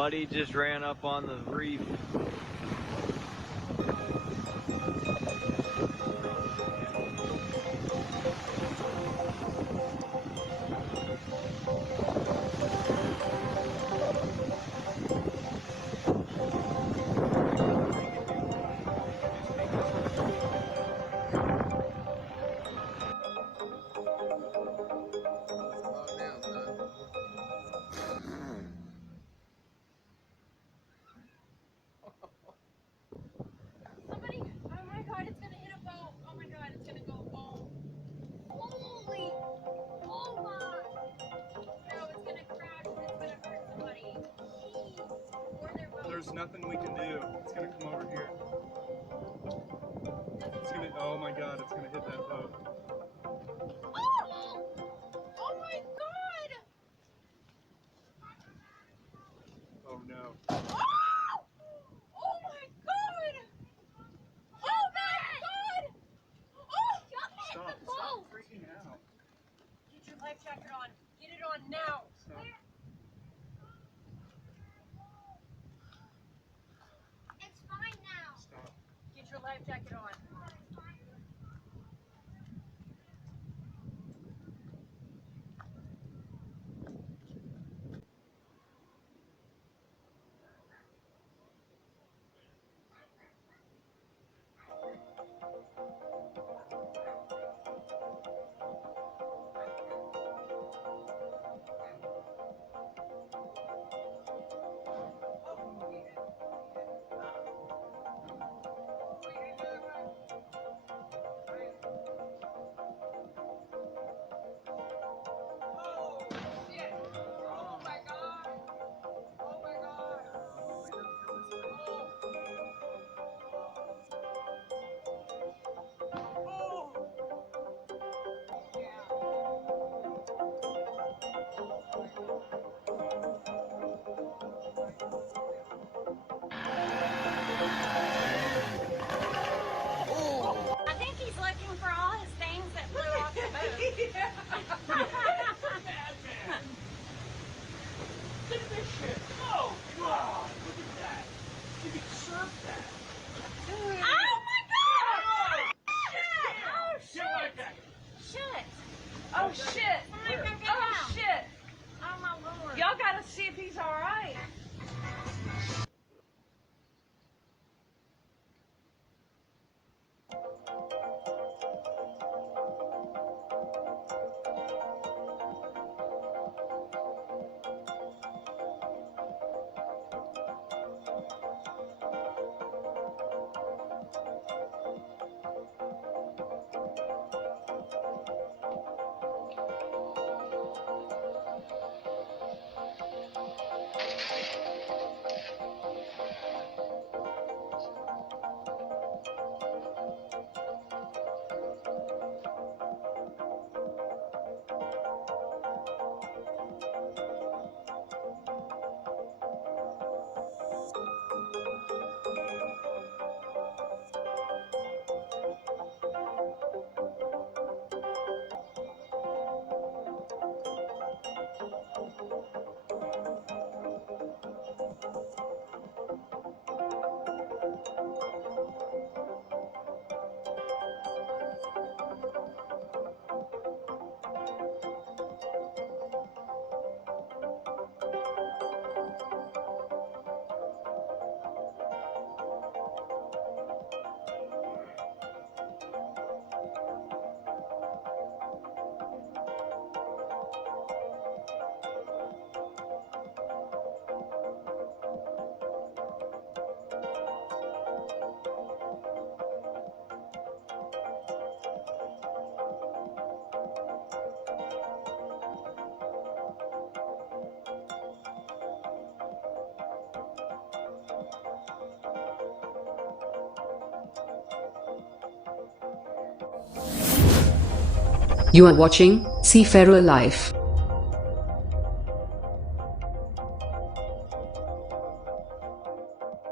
Buddy just ran up on the reef. There's nothing we can do. It's gonna come over here. It's gonna, oh my god, it's gonna hit that boat. Oh! Oh my god! Oh no. Oh! Oh my god! Oh my god! Oh! Stop freaking out. Get your life jacket on. Get it on now. Stop. It's fine now. Stop. Get your life jacket on. I think he's looking for all his things that blew off the boat. Look at this shit. Oh, God. Look at that. You can surf that. Oh my god! Shit! Oh Get shit! like that. Shit! Oh shit! Somebody come get Oh down. shit! Oh my lord! Y'all gotta see if he's alright. You are watching Seafarer Life.